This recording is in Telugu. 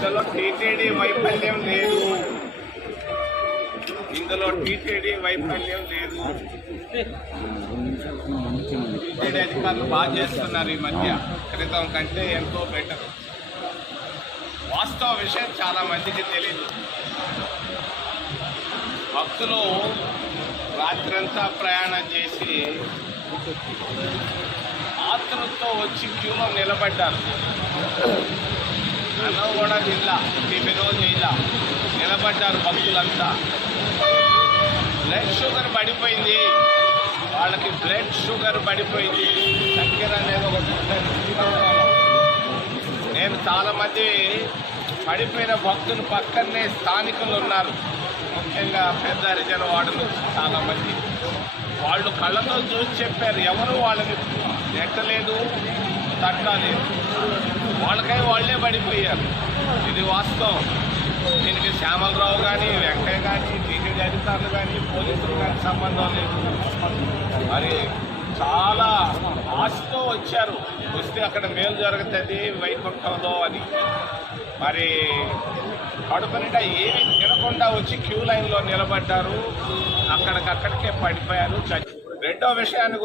ఇందులో టీటీడీ వైఫల్యం లేదు ఇందులో టీటీడీ వైఫల్యం లేదు టీటీడీ అధికారులు బాగా చేస్తున్నారు ఈ మధ్య క్రితం కంటే ఎంతో బెటర్ వాస్తవ విషయం చాలా మందికి తెలియదు భక్తులు రాత్రంతా ప్రయాణం చేసి ఆతృతో వచ్చి క్యూలో నిలబడ్డారు నల్లగొండ జిల్లా రోజు జిల్లా నిలబడ్డారు భక్తులంతా బ్లడ్ షుగర్ పడిపోయింది వాళ్ళకి బ్లడ్ షుగర్ పడిపోయింది చక్కెర లేదు నేను చాలామంది పడిపోయిన భక్తులు పక్కనే స్థానికులు ఉన్నారు ముఖ్యంగా పెద్ద రిజర్వాడలు చాలామంది వాళ్ళు కళ్ళతో చూసి చెప్పారు ఎవరు వాళ్ళని నెట్టలేదు తట్టాలి వాళ్ళకై వాళ్ళే పడిపోయారు ఇది వాస్తవం దీనికి శ్యామలరావు కానీ వెంకయ్య కానీ టీటీడీ అధికారులు కానీ పోలీసులు కానీ సంబంధం లేదు మరి చాలా ఆశతో వచ్చారు వస్తే అక్కడ మేలు జరుగుతుంది వైకుంఠంలో అని మరి కడుపు నిండా ఏమి తినకుండా వచ్చి క్యూ లైన్లో నిలబడ్డారు అక్కడికక్కడికే పడిపోయారు రెండో విషయాన్ని